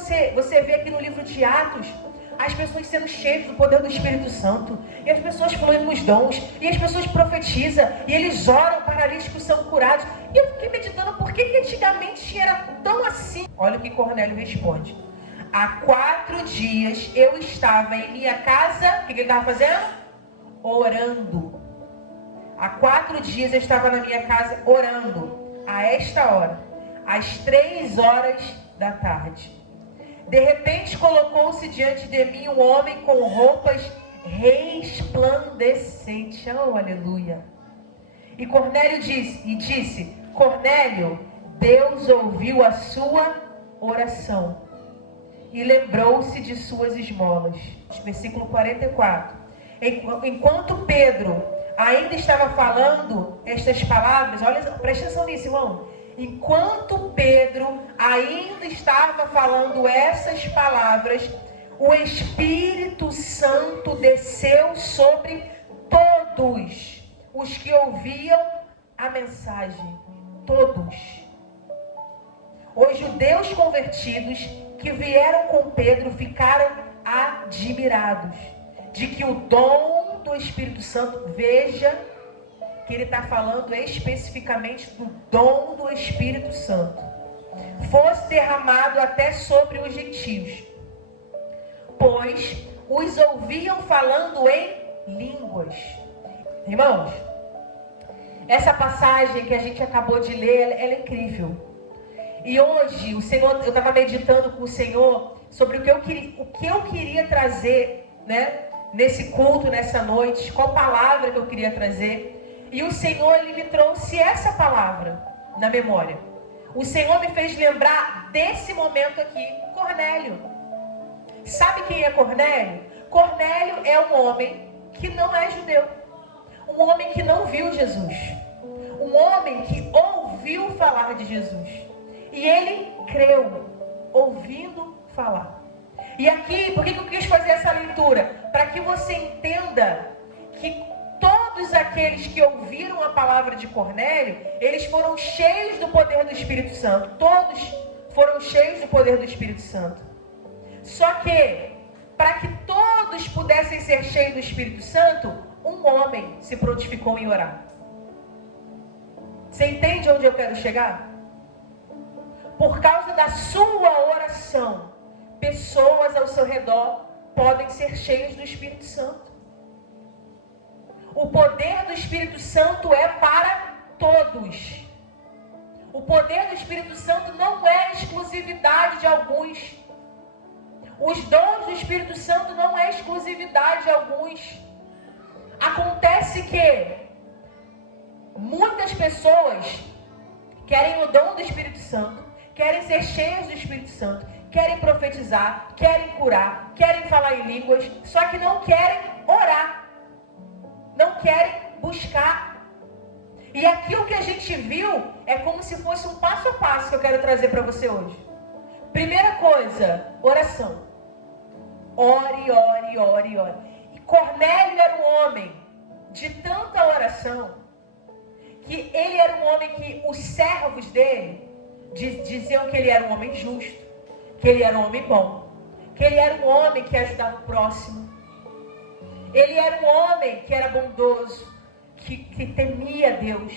você vê aqui no livro de Atos, as pessoas sendo cheias do poder do Espírito Santo, e as pessoas fluem com os dons, e as pessoas profetizam, e eles oram, paralíticos são curados. E eu fiquei meditando, por que antigamente era tão assim? Olha o que Cornélio responde. Há 4 dias eu estava em minha casa, o que ele estava fazendo? Orando. Há 4 dias eu estava na minha casa orando, a esta hora, às 3 horas da tarde. De repente colocou-se diante de mim um homem com roupas resplandecentes. Oh, aleluia. E Cornélio disse, Cornélio, Deus ouviu a sua oração e lembrou-se de suas esmolas. Versículo 44. Enquanto Pedro ainda estava falando estas palavras, olha, presta atenção nisso, irmão. Enquanto Pedro ainda estava falando essas palavras, o Espírito Santo desceu sobre todos os que ouviam a mensagem. Todos. Os judeus convertidos que vieram com Pedro ficaram admirados de que o dom do Espírito Santo, veja que ele está falando especificamente do dom do Espírito Santo, fosse derramado até sobre os gentios, pois os ouviam falando em línguas. Irmãos, essa passagem que a gente acabou de ler, ela é incrível. E hoje, o Senhor, eu estava meditando com o Senhor sobre o que eu queria trazer, né, nesse culto, nessa noite, qual palavra que eu queria trazer. E o Senhor, Ele me trouxe essa palavra na memória. O Senhor me fez lembrar desse momento aqui, Cornélio. Sabe quem é Cornélio? Cornélio é um homem que não é judeu. Um homem que não viu Jesus. Um homem que ouviu falar de Jesus. E ele creu, ouvindo falar. E aqui, por que eu quis fazer essa leitura? Para que você entenda que todos aqueles que ouviram a palavra de Cornélio, eles foram cheios do poder do Espírito Santo. Todos foram cheios do poder do Espírito Santo. Só que, para que todos pudessem ser cheios do Espírito Santo, um homem se prontificou em orar. Você entende onde eu quero chegar? Por causa da sua oração, pessoas ao seu redor podem ser cheias do Espírito Santo. O poder do Espírito Santo é para todos. O poder do Espírito Santo não é exclusividade de alguns. Os dons do Espírito Santo não é exclusividade de alguns. Acontece que muitas pessoas querem o dom do Espírito Santo, querem ser cheias do Espírito Santo, querem profetizar, querem curar, querem falar em línguas, só que não querem orar, não querem buscar. E aqui o que a gente viu é como se fosse um passo a passo que eu quero trazer para você hoje. Primeira coisa, oração. Ore, ore, ore, ore. E Cornélio era um homem de tanta oração, que ele era um homem que os servos dele diziam que ele era um homem justo, que ele era um homem bom, que ele era um homem que ajudava o próximo. Ele era um homem que era bondoso, que temia Deus.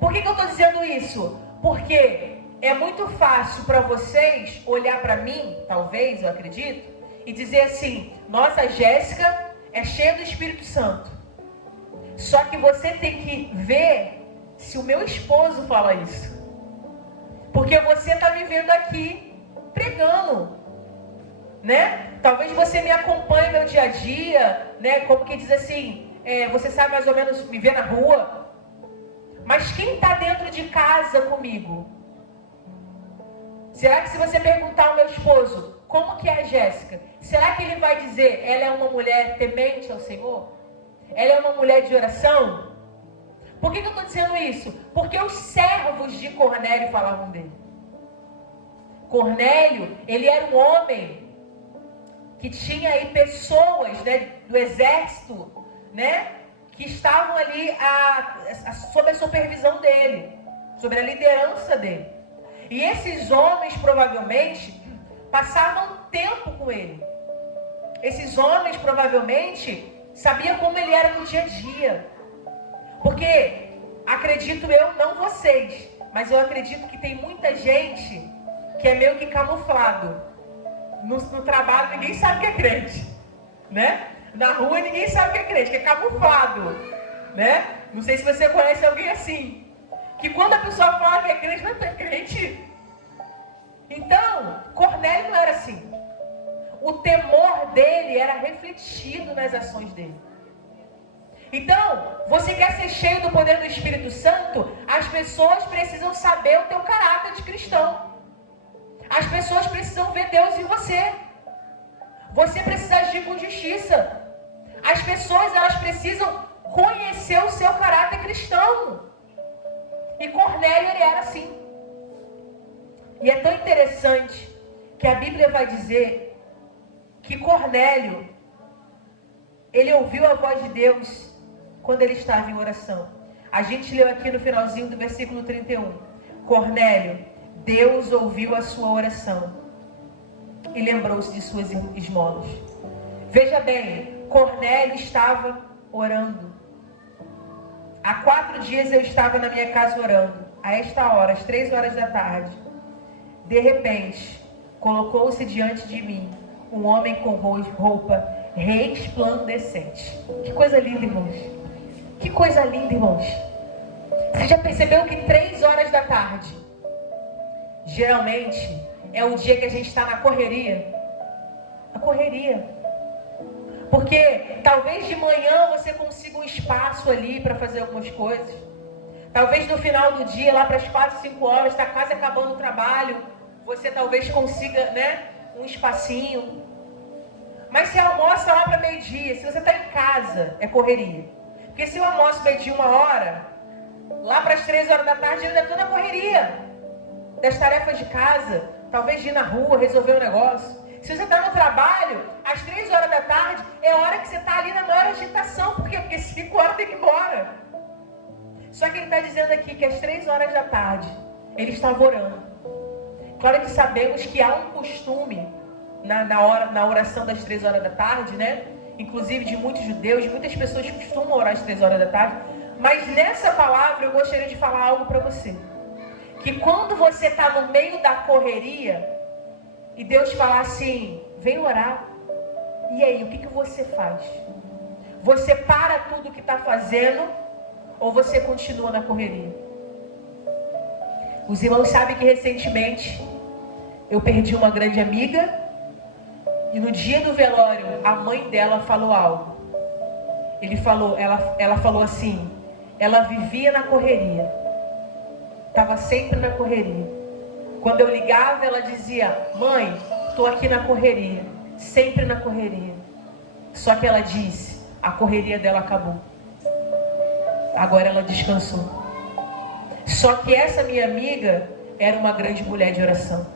Por que eu estou dizendo isso? Porque é muito fácil para vocês olhar para mim, talvez, eu acredito, e dizer assim: nossa, Jéssica é cheia do Espírito Santo. Só que você tem que ver se o meu esposo fala isso. Porque você está me vendo aqui pregando, né? Talvez você me acompanhe no meu dia a dia, né? Como que diz assim, você sabe mais ou menos me ver na rua. Mas quem está dentro de casa comigo? Será que se você perguntar ao meu esposo, como que é a Jéssica? Será que ele vai dizer, ela é uma mulher temente ao Senhor? Ela é uma mulher de oração? Por que eu estou dizendo isso? Porque os servos de Cornélio falavam dele. Cornélio, ele era um homem que tinha aí pessoas, né, do exército, né, que estavam ali sob a supervisão dele, sobre a liderança dele. E esses homens, provavelmente, passavam tempo com ele. Esses homens provavelmente sabiam como ele era no dia a dia. Porque, acredito eu, não vocês, mas eu acredito que tem muita gente que é meio que camuflado. No trabalho ninguém sabe que é crente, né? Na rua ninguém sabe que é crente, que é camuflado, né? Não sei se você conhece alguém assim. Que quando a pessoa fala que é crente, não é crente. Então, Cornélio não era assim. O temor dele era refletido nas ações dele. Então, você quer ser cheio do poder do Espírito Santo? As pessoas precisam saber o teu caráter de cristão. As pessoas precisam ver Deus em você. Você precisa agir com justiça. As pessoas, elas precisam conhecer o seu caráter cristão. E Cornélio, ele era assim. E é tão interessante que a Bíblia vai dizer que Cornélio, ele ouviu a voz de Deus quando ele estava em oração. A gente leu aqui no finalzinho do versículo 31. Cornélio, Deus ouviu a sua oração e lembrou-se de suas esmolas. Veja bem, Cornélio estava orando. Há 4 dias eu estava na minha casa orando. A esta hora, às 3 horas da tarde. De repente, colocou-se diante de mim um homem com roupa resplandecente. Que coisa linda, irmãos. Que coisa linda, irmãos. Você já percebeu que 3 horas da tarde, geralmente, é o dia que a gente está na correria? A correria. Porque talvez de manhã você consiga um espaço ali para fazer algumas coisas. Talvez no final do dia, lá para as 4, 5 horas, está quase acabando o trabalho, você talvez consiga, né, um espacinho. Mas se almoça lá para meio-dia, se você está em casa, é correria. Porque se eu almoço meio-dia 1 hora, lá para as 3 horas da tarde, eu ainda estou na correria das tarefas de casa, talvez de ir na rua, resolver um negócio. Se você está no trabalho, às 3 horas da tarde, é a hora que você está ali na maior agitação. Por quê? Porque 5 horas tem que ir embora. Só que ele está dizendo aqui que às 3 horas da tarde, ele estava orando. Claro que sabemos que há um costume na oração das 3 horas da tarde, né? Inclusive de muitos judeus, muitas pessoas costumam orar às 3 horas da tarde. Mas nessa palavra eu gostaria de falar algo para você. Que quando você está no meio da correria e Deus falar assim, vem orar. E aí, o que você faz? Você para tudo que está fazendo ou você continua na correria? Os irmãos sabem que recentemente eu perdi uma grande amiga e no dia do velório a mãe dela falou algo. Ela falou assim, ela vivia na correria, estava sempre na correria. Quando eu ligava, ela dizia, mãe, estou aqui na correria, sempre na correria. Só que ela disse, a correria dela acabou. Agora ela descansou. Só que essa minha amiga era uma grande mulher de oração.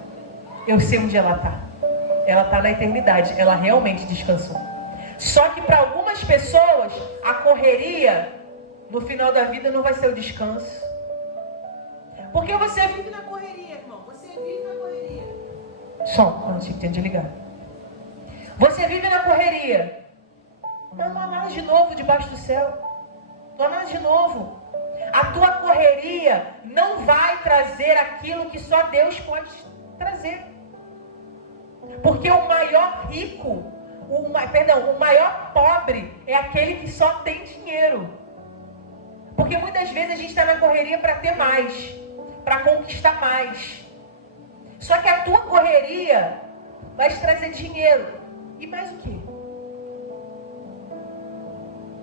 Eu sei onde ela está. Ela está na eternidade, ela realmente descansou. Só que para algumas pessoas, a correria, no final da vida, não vai ser o descanso. Porque você vive na correria, irmão. Você vive na correria. Som, não tinha que ter de ligar. Você vive na correria. Mas não há nada de novo debaixo do céu. Não há nada de novo. A tua correria não vai trazer aquilo que só Deus pode trazer. Porque o maior rico, o maior pobre é aquele que só tem dinheiro. Porque muitas vezes a gente está na correria para ter mais, para conquistar mais. Só que a tua correria vai te trazer dinheiro. E mais o quê?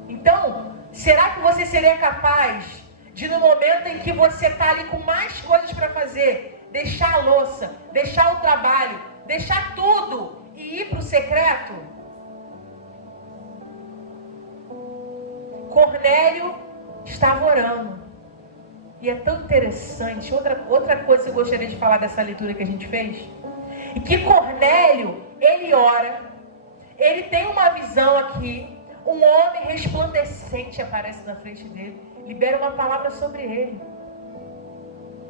Então, será que você seria capaz de, no momento em que você está ali com mais coisas para fazer, deixar a louça, deixar o trabalho, deixar tudo e ir para o secreto? Cornélio estava orando. E é tão interessante. Outra coisa que eu gostaria de falar dessa leitura que a gente fez. E que Cornélio, ele ora. Ele tem uma visão aqui. Um homem resplandecente aparece na frente dele. Libera uma palavra sobre ele.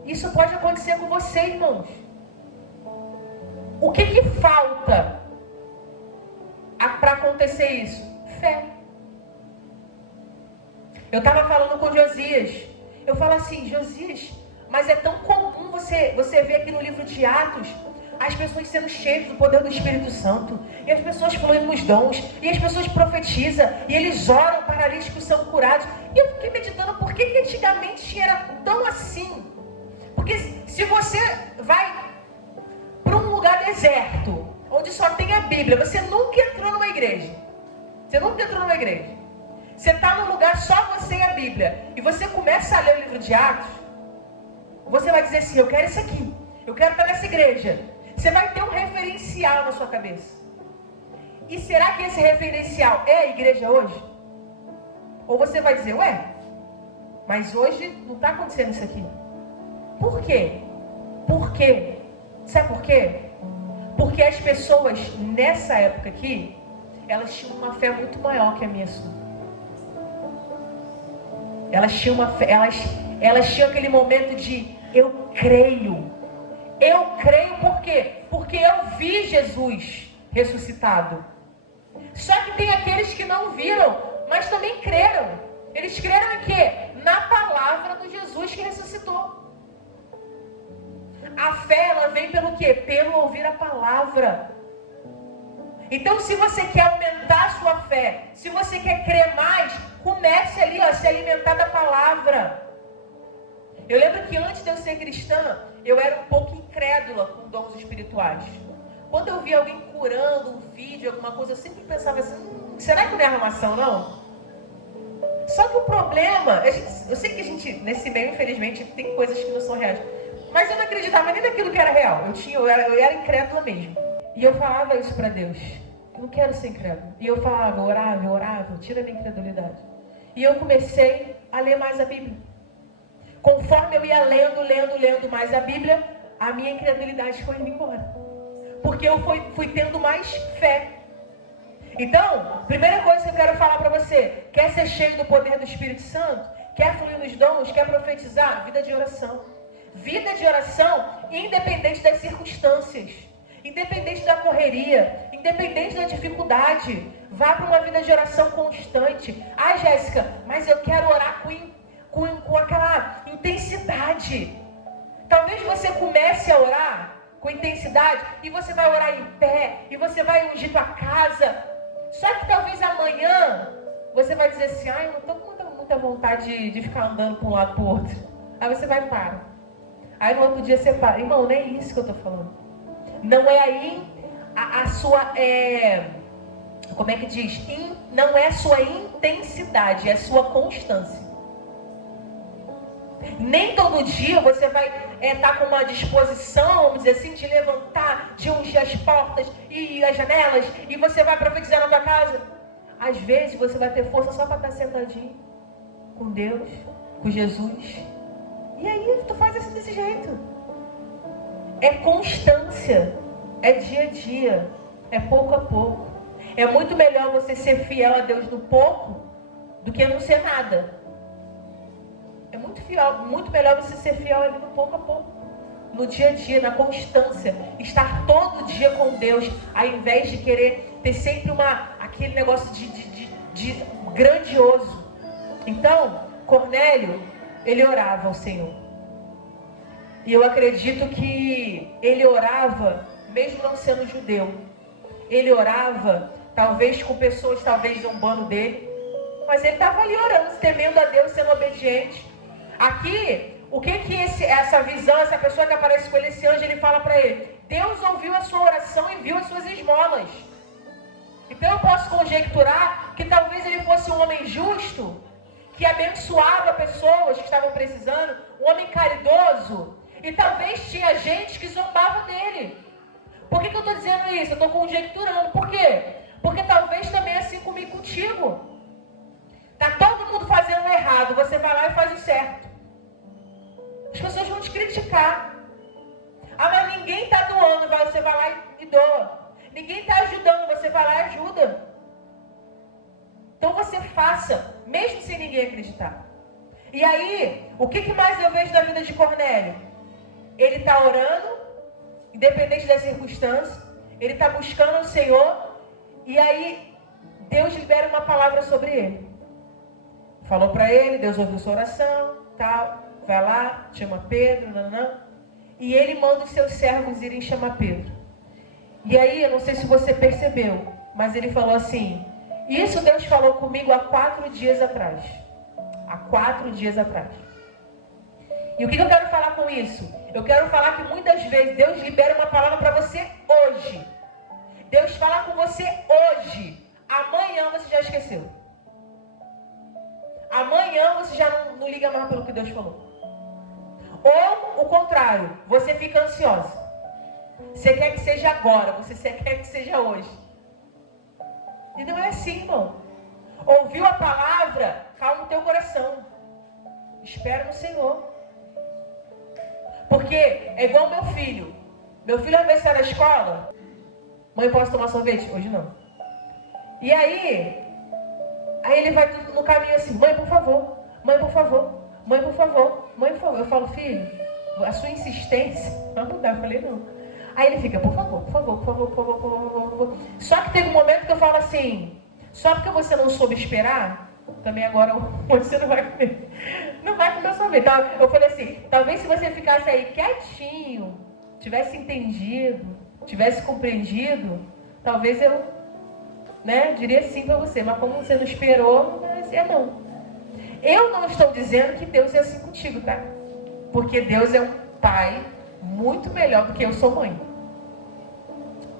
Isso pode acontecer com você, irmãos. O que falta para acontecer isso? Fé. Eu estava falando com Josias. Eu falo assim, Josias, mas é tão comum você ver aqui no livro de Atos as pessoas sendo cheias do poder do Espírito Santo, e as pessoas fluindo nos dons, e as pessoas profetizam, e eles oram, paralíticos são curados. E eu fiquei meditando por que antigamente era tão assim. Porque se você vai para um lugar deserto, onde só tem a Bíblia, você nunca entrou numa igreja. Você nunca entrou numa igreja. Você está num lugar só você e a Bíblia, e você começa a ler o livro de Atos, você vai dizer assim, eu quero isso aqui, eu quero estar nessa igreja. Você vai ter um referencial na sua cabeça. E será que esse referencial é a igreja hoje? Ou você vai dizer, ué, mas hoje não está acontecendo isso aqui. Por quê? Por quê? Sabe por quê? Porque as pessoas nessa época aqui, elas tinham uma fé muito maior que a minha sua. Elas tinham uma fé, elas tinham aquele momento de eu creio. Eu creio por quê? Porque eu vi Jesus ressuscitado. Só que tem aqueles que não viram, mas também creram. Eles creram em quê? Na palavra do Jesus que ressuscitou. A fé, ela vem pelo quê? Pelo ouvir a palavra. Então, se você quer aumentar a sua fé, se você quer crer mais, comece ali a se alimentar da palavra. Eu lembro que antes de eu ser cristã, eu era um pouco incrédula com dons espirituais. Quando eu via alguém curando um vídeo, alguma coisa, eu sempre pensava assim, será que não é arrumação, não? Só que o problema, eu sei que a gente, nesse meio, infelizmente, tem coisas que não são reais. Mas eu não acreditava nem naquilo que era real. Eu era incrédula mesmo. E eu falava isso para Deus. Eu não quero ser incrédula. E eu falava, orava, tira a minha incredulidade. E eu comecei a ler mais a Bíblia. Conforme eu ia lendo mais a Bíblia, a minha incredulidade foi indo embora. Porque eu fui tendo mais fé. Então, primeira coisa que eu quero falar para você, quer ser cheio do poder do Espírito Santo? Quer fluir nos dons? Quer profetizar? Vida de oração. Vida de oração, independente das circunstâncias, independente da correria, independente da dificuldade. Vá para uma vida de oração constante. Ah, Jéssica, mas eu quero orar com aquela intensidade. Talvez você comece a orar com intensidade e você vai orar em pé e você vai ungir tua casa. Só que talvez amanhã você vai dizer assim, eu não estou com muita vontade de ficar andando para um lado para o outro. Aí você vai parar. Aí no outro dia você para. Irmão, não é isso que eu estou falando. Não é aí a sua, como é que diz? Não é a sua intensidade, é a sua constância. Nem todo dia você vai estar com uma disposição, vamos dizer assim, de levantar, de ungir as portas e as janelas, e você vai profetizar na tua casa. Às vezes você vai ter força só para estar sentadinho com Deus, com Jesus. E aí tu faz assim desse jeito. É constância, é dia a dia, é pouco a pouco. É muito melhor você ser fiel a Deus no pouco do que não ser nada. É muito melhor você ser fiel ali no pouco a pouco. No dia a dia, na constância. Estar todo dia com Deus, ao invés de querer ter sempre aquele negócio de grandioso. Então, Cornélio, ele orava ao Senhor. E eu acredito que ele orava, mesmo não sendo judeu. Ele orava, talvez com pessoas, talvez zombando dele. Mas ele estava ali orando, temendo a Deus, sendo obediente. Aqui, o que essa visão, essa pessoa que aparece com ele, esse anjo, ele fala para ele? Deus ouviu a sua oração e viu as suas esmolas. Então eu posso conjecturar que talvez ele fosse um homem justo, que abençoava pessoas que estavam precisando, um homem caridoso, e talvez tinha gente que zombava dele. Por que eu estou dizendo isso? Eu estou conjecturando. Por quê? Porque talvez também é assim comigo, contigo. Está todo mundo fazendo o errado, você vai lá e faz o certo. As pessoas vão te criticar. Mas ninguém está doando, você vai lá e doa. Ninguém está ajudando, você vai lá e ajuda. Então você faça, mesmo sem ninguém acreditar. E aí, o que mais eu vejo da vida de Cornélio? Ele está orando, independente da circunstância. Ele está buscando o Senhor. E aí, Deus libera uma palavra sobre ele. Falou para ele, Deus ouviu sua oração, tal. Vai lá, chama Pedro, nananã. E ele manda os seus servos irem chamar Pedro. E aí, eu não sei se você percebeu, mas ele falou assim: isso Deus falou comigo há 4 dias atrás. Há 4 dias atrás. E o que eu quero falar com isso? Eu quero falar que muitas vezes Deus libera uma palavra para você hoje. Deus fala com você hoje. Amanhã você já esqueceu. Amanhã você já não liga mais pelo que Deus falou. Ou o contrário, você fica ansiosa. Você quer que seja agora, você quer que seja hoje. E não é assim, irmão. Ouviu a palavra, calma o teu coração. Espera no Senhor. Porque é igual meu filho. Meu filho às vezes sai da escola. Mãe, posso tomar sorvete? Hoje não. E aí ele vai no caminho assim: mãe, por favor. Mãe, por favor. Mãe, por favor. Mãe, por favor. Eu falo: filho, a sua insistência vai mudar. Eu falei: não. Aí ele fica: por favor, por favor, por favor, por favor, por favor. Só que teve um momento que eu falo assim: só porque você não soube esperar, também agora você não vai comer. Não vai comer sorvete. Então, eu falei assim: talvez se você ficasse aí quietinho, tivesse entendido, tivesse compreendido, talvez eu, diria sim para você. Mas como você não esperou, não vai ser não. Eu não estou dizendo que Deus é assim contigo, tá? Porque Deus é um pai muito melhor do que eu sou mãe.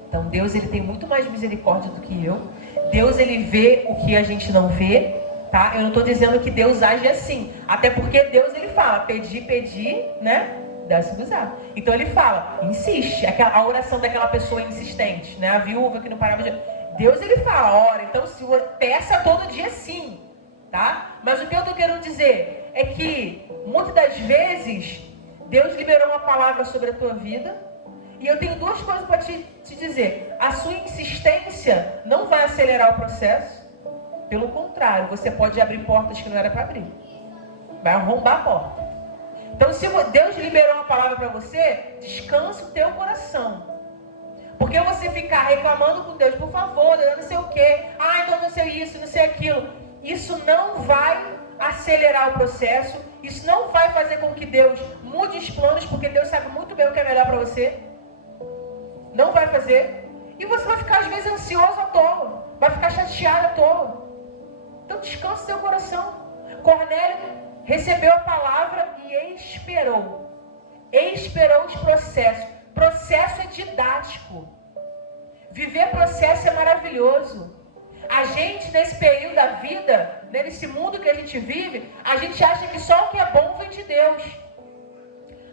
Então Deus, ele tem muito mais misericórdia do que eu. Deus, ele vê o que a gente não vê, tá? Eu não estou dizendo que Deus age assim. Até porque Deus, ele fala: pedir, dá-se-vos. Então ele fala, insiste. A oração daquela pessoa insistente, a viúva que não parava de... Deus, ele fala: ora, então se peça todo dia sim, tá? Mas o que eu estou querendo dizer é que muitas das vezes Deus liberou uma palavra sobre a tua vida. E eu tenho 2 coisas para te dizer. A sua insistência não vai acelerar o processo. Pelo contrário, você pode abrir portas que não era para abrir. Vai arrombar a porta. Então, se Deus liberou uma palavra para você, descanse o teu coração. Porque você ficar reclamando com Deus: por favor, eu não sei o quê. Então não sei isso, não sei aquilo. Isso não vai acelerar o processo. Isso não vai fazer com que Deus mude os planos, porque Deus sabe muito bem o que é melhor para você. Não vai fazer. E você vai ficar às vezes ansioso à toa. Vai ficar chateado à toa. Então descansa seu coração. Cornélio recebeu a palavra e esperou. Esperou os processos. Processo é didático. Viver processo é maravilhoso. A gente, nesse período da vida, nesse mundo que a gente vive, a gente acha que só o que é bom vem de Deus.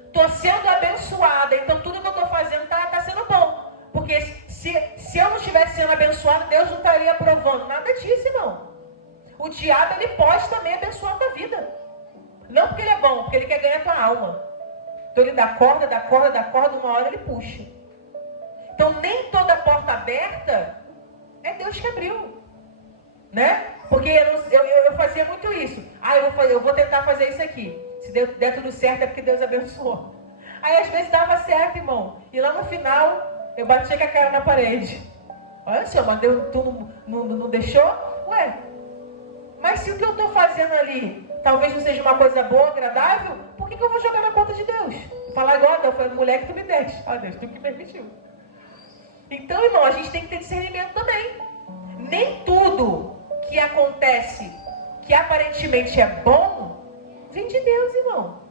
Estou sendo abençoada, então tudo que eu estou fazendo está sendo bom. Porque se eu não estivesse sendo abençoada, Deus não estaria aprovando. Nada disso, irmão. O diabo, ele pode também abençoar a tua vida. Não porque ele é bom, porque ele quer ganhar a tua alma. Então ele dá corda, uma hora ele puxa. Então nem toda porta aberta é Deus que abriu. Porque eu fazia muito isso. Eu vou tentar fazer isso aqui. Se der tudo certo é porque Deus abençoou. Aí às vezes dava certo, irmão. E lá no final, eu batia com a cara na parede. Olha, Senhor, mas Deus, tu não deixou? Ué, mas se o que eu estou fazendo ali talvez não seja uma coisa boa, agradável, por que eu vou jogar na conta de Deus? Falar igual, Deus, foi a mulher que tu me deste. Deus, tu que permitiu. Então, irmão, a gente tem que ter discernimento também. Nem tudo que acontece, que aparentemente é bom, vem de Deus, irmão.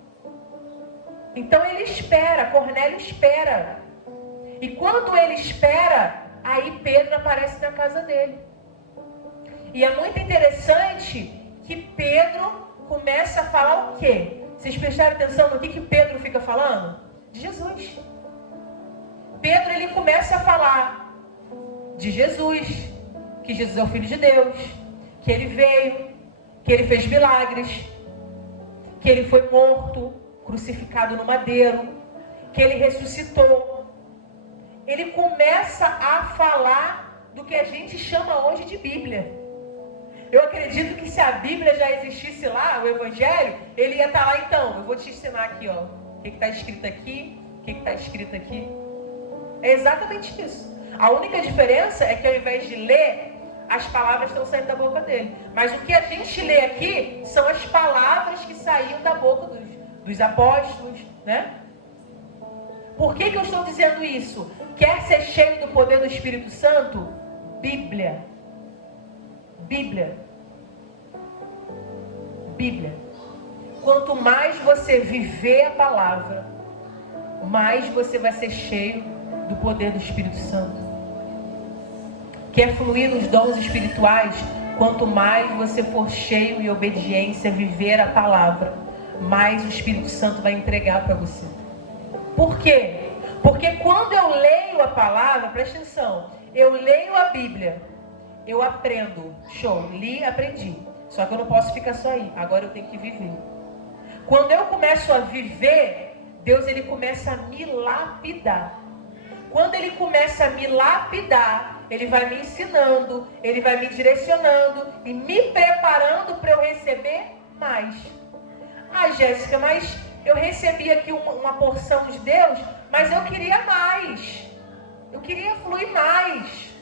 Então ele espera, Cornélio espera. E quando ele espera, aí Pedro aparece na casa dele. E é muito interessante que Pedro começa a falar o quê? Vocês prestaram atenção no que Pedro fica falando? De Jesus. Pedro, ele começa a falar de Jesus, que Jesus é o Filho de Deus, que ele veio, que ele fez milagres, que ele foi morto, crucificado no madeiro, que ele ressuscitou. Ele começa a falar do que a gente chama hoje de Bíblia. Eu acredito que se a Bíblia já existisse lá, o Evangelho, ele ia estar lá então. Eu vou te ensinar aqui, o que está escrito aqui, o que está escrito aqui. É exatamente isso. A única diferença é que ao invés de ler, as palavras estão saindo da boca dele. Mas o que a gente lê aqui são as palavras que saíam da boca dos apóstolos, né? Por que eu estou dizendo isso? Quer ser cheio do poder do Espírito Santo? Bíblia. Bíblia. Bíblia. Quanto mais você viver a palavra, mais você vai ser cheio do poder do Espírito Santo. Quer fluir nos dons espirituais? Quanto mais você for cheio e obediência, viver a palavra, mais o Espírito Santo vai entregar para você. Por quê? Porque quando eu leio a palavra, presta atenção, eu leio a Bíblia, eu aprendo. Show, li, aprendi. Só que eu não posso ficar só aí, agora eu tenho que viver. Quando eu começo a viver, Deus ele começa a me lapidar. Quando ele começa a me lapidar, ele vai me ensinando, ele vai me direcionando e me preparando para eu receber mais. Ah, Jéssica, mas eu recebi aqui uma porção de Deus, mas eu queria mais. Eu queria fluir mais.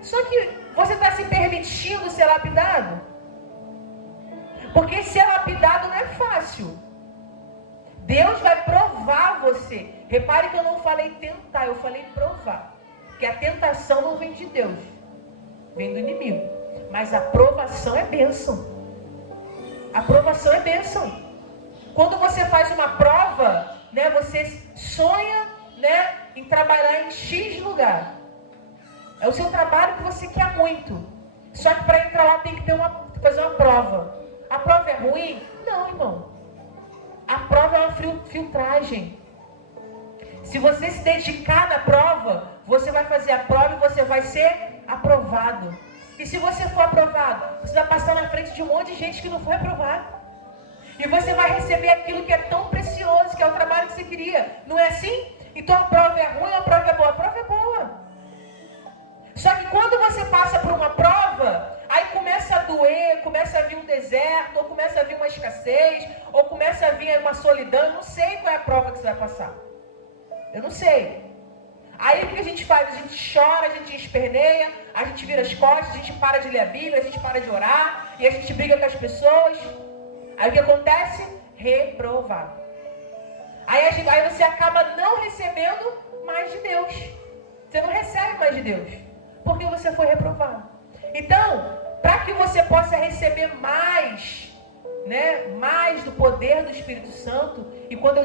Só que você está se permitindo ser lapidado? Porque ser lapidado não é fácil. Deus vai provar você. Repare que eu não falei tentar, eu falei provar. Porque a tentação não vem de Deus, vem do inimigo. Mas a provação é bênção. A provação é bênção. Quando você faz uma prova, né, você sonha, né, em trabalhar em X lugar. É o seu trabalho que você quer muito. Só que para entrar lá tem que fazer uma prova. A prova é ruim? Não, irmão. A prova é uma filtragem. Se você se dedicar na prova, você vai fazer a prova e você vai ser aprovado. E se você for aprovado, você vai passar na frente de um monte de gente que não foi aprovado. E você vai receber aquilo que é tão precioso, que é o trabalho que você queria. Não é assim? Então a prova é ruim, a prova é boa. A prova é boa. Só que quando você passa por uma prova, aí começa a doer, começa a vir um deserto, ou começa a vir uma escassez, ou começa a vir uma solidão. Eu não sei qual é a prova que você vai passar. Eu não sei. Aí o que a gente faz? A gente chora, a gente esperneia, a gente vira as costas, a gente para de ler a Bíblia, a gente para de orar, e a gente briga com as pessoas. Aí o que acontece? Reprovado. Aí você acaba não recebendo mais de Deus. Você não recebe mais de Deus, porque você foi reprovado. Então, para que você possa receber mais, né, mais do poder do Espírito Santo, e quando eu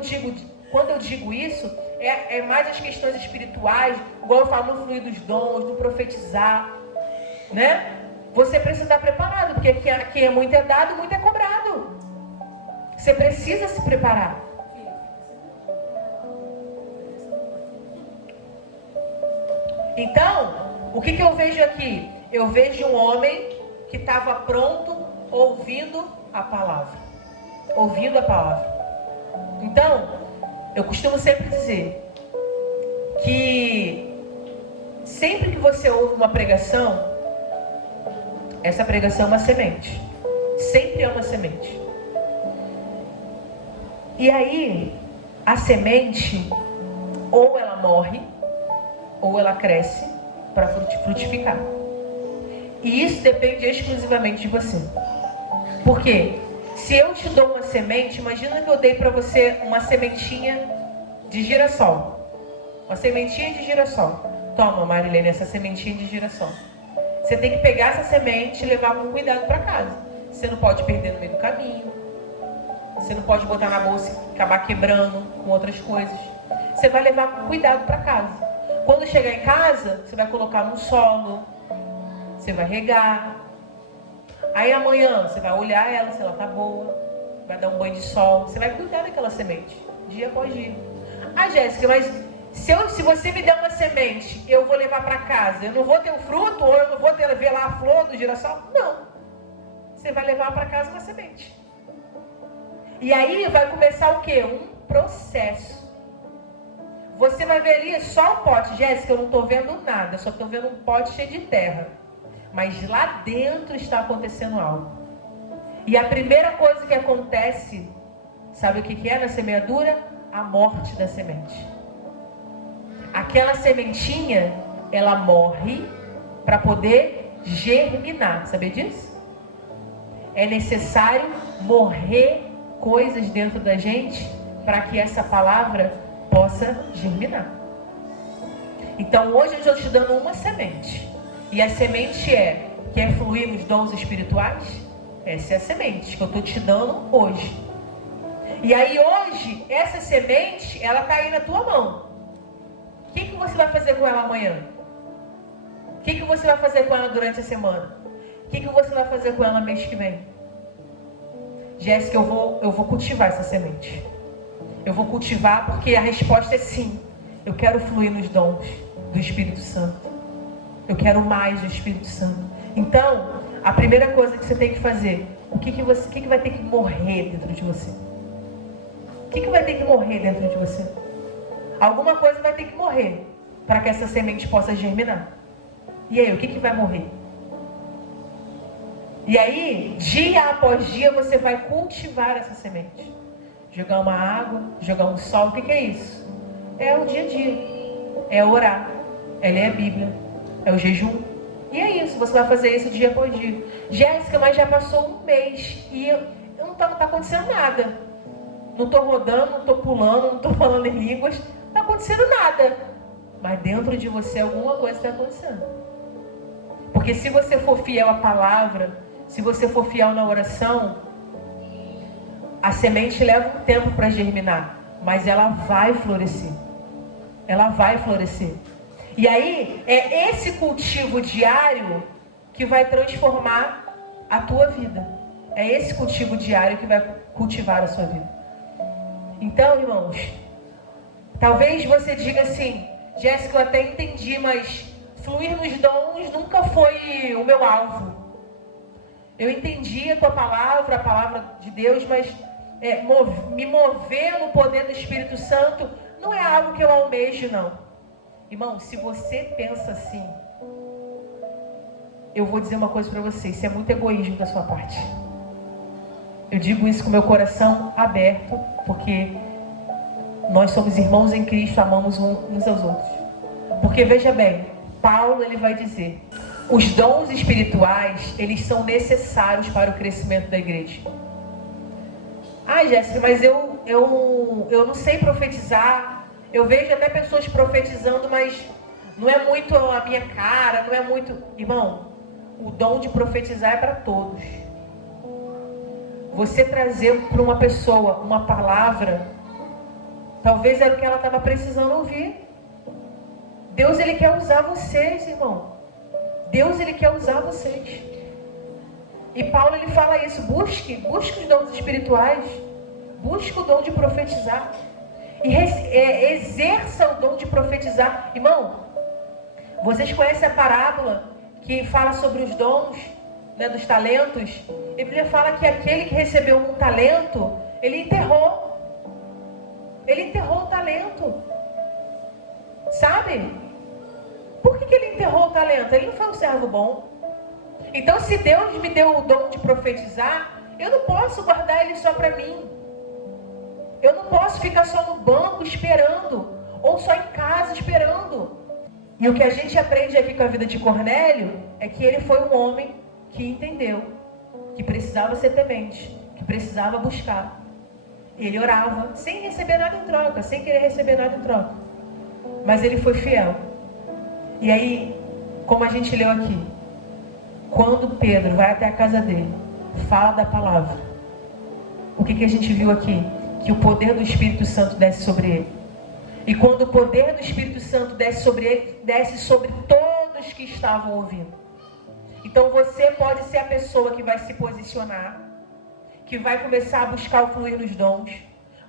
digo isso, é mais as questões espirituais, igual eu falo no fluir dos dons, do profetizar, né? Você precisa estar preparado, porque aqui é muito é dado, muito é cobrado. Você precisa se preparar. Então, o que eu vejo aqui? Eu vejo um homem que estava pronto, ouvindo a palavra. Ouvindo a palavra. Então, eu costumo sempre dizer que sempre que você ouve uma pregação, essa pregação é uma semente. Sempre é uma semente. E aí, a semente, ou ela morre, ou ela cresce para frutificar. E isso depende exclusivamente de você. Por quê? Se eu te dou uma semente, imagina que eu dei para você uma sementinha de girassol. Uma sementinha de girassol. Toma, Marilene, essa sementinha de girassol. Você tem que pegar essa semente e levar com cuidado para casa. Você não pode perder no meio do caminho. Você não pode botar na bolsa e acabar quebrando com outras coisas. Você vai levar com cuidado para casa. Quando chegar em casa, você vai colocar no solo. Você vai regar. Aí amanhã você vai olhar ela, se ela está boa. Vai dar um banho de sol. Você vai cuidar daquela semente, dia após dia. Ah, Jéssica, mas se você me der uma semente, eu vou levar para casa, eu não vou ter o fruto, ou eu não vou ver lá a flor do girassol? Não. Você vai levar para casa uma semente. E aí vai começar o quê? Um processo. Você vai ver ali só o pote. Jéssica, eu não estou vendo nada, só estou vendo um pote cheio de terra. Mas lá dentro está acontecendo algo. E a primeira coisa que acontece, sabe o que é na semeadura? A morte da semente. aquela sementinha, ela morre para poder germinar. Sabia disso? É necessário morrer coisas dentro da gente para que essa palavra possa germinar. Então hoje eu estou te dando uma semente. E a semente quer fluir nos dons espirituais? Essa é a semente que eu estou te dando hoje. E aí hoje, essa semente, ela está aí na tua mão. O que você vai fazer com ela amanhã? O que você vai fazer com ela durante a semana? O que você vai fazer com ela mês que vem? Jéssica, eu vou cultivar essa semente. Eu vou cultivar porque a resposta é sim. Eu quero fluir nos dons do Espírito Santo. Eu quero mais do Espírito Santo. Então, a primeira coisa que você tem que fazer, o que vai ter que morrer dentro de você? O que vai ter que morrer dentro de você? Alguma coisa vai ter que morrer para que essa semente possa germinar. E aí, o que vai morrer? E aí, dia após dia, você vai cultivar essa semente. Jogar uma água, jogar um sol, o que é isso? É o dia a dia. É orar, é ler a Bíblia, é o jejum. E é isso, você vai fazer isso dia após dia. Jéssica, mas já passou um mês e não tá acontecendo nada. Não estou rodando, não estou pulando, não estou falando em línguas. Não está acontecendo nada. Mas dentro de você alguma coisa está acontecendo. Porque se você for fiel à palavra, se você for fiel na oração, a semente leva um tempo para germinar. Mas ela vai florescer. Ela vai florescer. E aí, é esse cultivo diário que vai transformar a tua vida. É esse cultivo diário que vai cultivar a sua vida. Então, irmãos, talvez você diga assim, Jéssica, eu até entendi, mas fluir nos dons nunca foi o meu alvo. Eu entendi a tua palavra, a palavra de Deus, mas me mover no poder do Espírito Santo não é algo que eu almejo, não. Irmão, se você pensa assim, eu vou dizer uma coisa para você, isso é muito egoísmo da sua parte. Eu digo isso com meu coração aberto, porque nós somos irmãos em Cristo, amamos uns aos outros. Porque veja bem, Paulo ele vai dizer, os dons espirituais, eles são necessários para o crescimento da igreja. Ai, Jéssica, mas eu não sei profetizar. Eu vejo até pessoas profetizando, mas não é muito a minha cara, não é muito... Irmão, o dom de profetizar é para todos. Você trazer para uma pessoa uma palavra, talvez era o que ela estava precisando ouvir. Deus, ele quer usar vocês, irmão. Deus, ele quer usar vocês. E Paulo, ele fala isso, busque os dons espirituais, busque o dom de profetizar. E exerça o dom de profetizar. Irmão, vocês conhecem a parábola que fala sobre os dons, né, dos talentos? A Bíblia fala que aquele que recebeu um talento, ele enterrou. Ele enterrou o talento. Sabe? Por que ele enterrou o talento? Ele não foi um servo bom. Então, se Deus me deu o dom de profetizar, eu não posso guardar ele só para mim. Eu não posso ficar só no banco esperando, ou só em casa esperando. E o que a gente aprende aqui com a vida de Cornélio é que ele foi um homem que entendeu que precisava ser temente, que precisava buscar. Ele orava sem receber nada em troca, sem querer receber nada em troca. Mas ele foi fiel. E aí, como a gente leu aqui, quando Pedro vai até a casa dele, fala da palavra, o que a gente viu aqui? Que o poder do Espírito Santo desce sobre ele. E quando o poder do Espírito Santo desce sobre ele, desce sobre todos que estavam ouvindo. Então você pode ser a pessoa que vai se posicionar, que vai começar a buscar o fluir nos dons.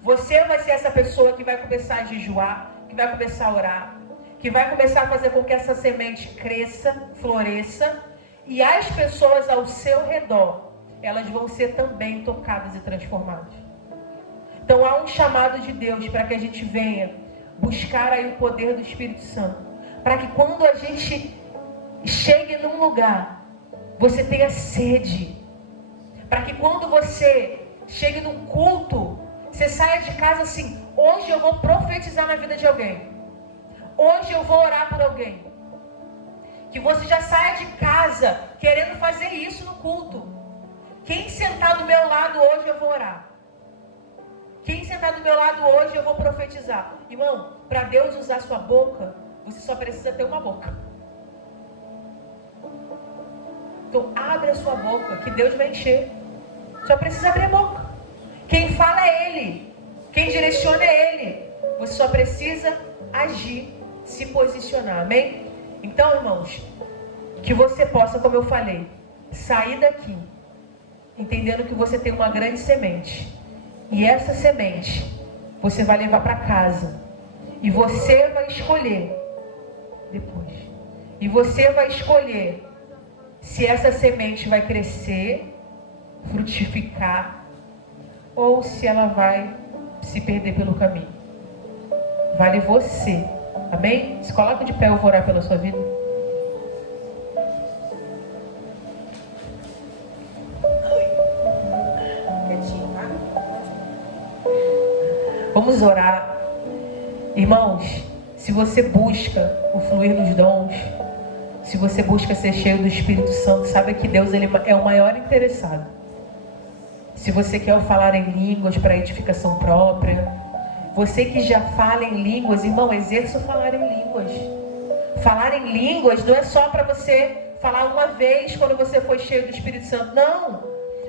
Você vai ser essa pessoa que vai começar a jejuar, que vai começar a orar, que vai começar a fazer com que essa semente cresça, floresça, e as pessoas ao seu redor, elas vão ser também tocadas e transformadas. Então há um chamado de Deus para que a gente venha buscar aí o poder do Espírito Santo. Para que quando a gente chegue num lugar, você tenha sede. Para que quando você chegue num culto, você saia de casa assim, hoje eu vou profetizar na vida de alguém. hoje eu vou orar por alguém. Que você já saia de casa querendo fazer isso no culto. Quem sentar do meu lado hoje eu vou orar. Quem sentar do meu lado hoje eu vou profetizar. Irmão, para Deus usar sua boca, você só precisa ter uma boca. Então abre a sua boca, que Deus vai encher. Só precisa abrir a boca. Quem fala é Ele. Quem direciona é Ele. Você só precisa agir, se posicionar. Amém? Então, irmãos, que você possa, como eu falei, sair daqui entendendo que você tem uma grande semente. E essa semente você vai levar para casa. E você vai escolher depois. E você vai escolher se essa semente vai crescer, frutificar, ou se ela vai se perder pelo caminho. Vale você. Amém? Se coloca de pé, eu vou orar pela sua vida. Vamos orar. Irmãos, se você busca o fluir dos dons, se você busca ser cheio do Espírito Santo, sabe que Deus ele é o maior interessado. Se você quer falar em línguas para edificação própria, você que já fala em línguas, irmão, exerça o falar em línguas. Falar em línguas não é só para você falar uma vez quando você foi cheio do Espírito Santo. Não.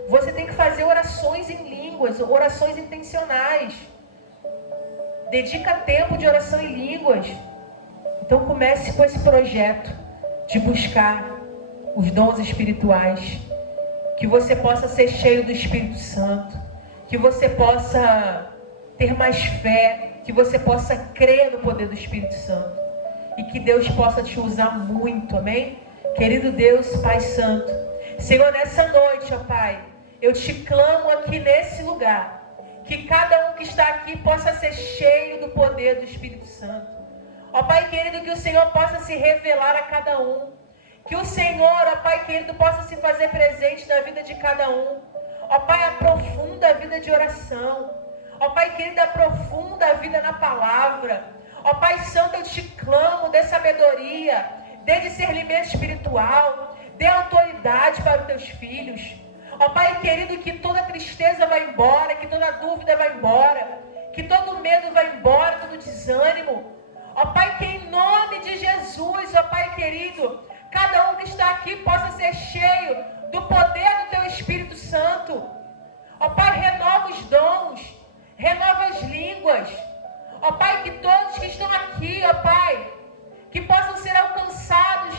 Você tem que fazer orações em línguas, orações intencionais. Dedica tempo de oração em línguas. Então comece com esse projeto de buscar os dons espirituais. Que você possa ser cheio do Espírito Santo. Que você possa ter mais fé. Que você possa crer no poder do Espírito Santo. E que Deus possa te usar muito, amém? Querido Deus, Pai Santo. Senhor, nessa noite, ó Pai, eu te clamo aqui nesse lugar. Que cada um que está aqui possa ser cheio do poder do Espírito Santo. Ó Pai querido, que o Senhor possa se revelar a cada um. Que o Senhor, ó Pai querido, possa se fazer presente na vida de cada um. Ó Pai, aprofunda a vida de oração. Ó Pai querido, aprofunda a vida na palavra. Ó Pai Santo, eu te clamo, dê sabedoria, dê discernimento espiritual, dê autoridade para os teus filhos. Ó Pai querido, que toda tristeza vai embora, que toda dúvida vai embora, que todo medo vai embora, todo desânimo. Ó Pai, que em nome de Jesus, ó Pai querido, cada um que está aqui possa ser cheio do poder do Teu Espírito Santo. Ó Pai, renova os dons, renova as línguas. Ó Pai, que todos que estão aqui, ó Pai, que possam ser alcançados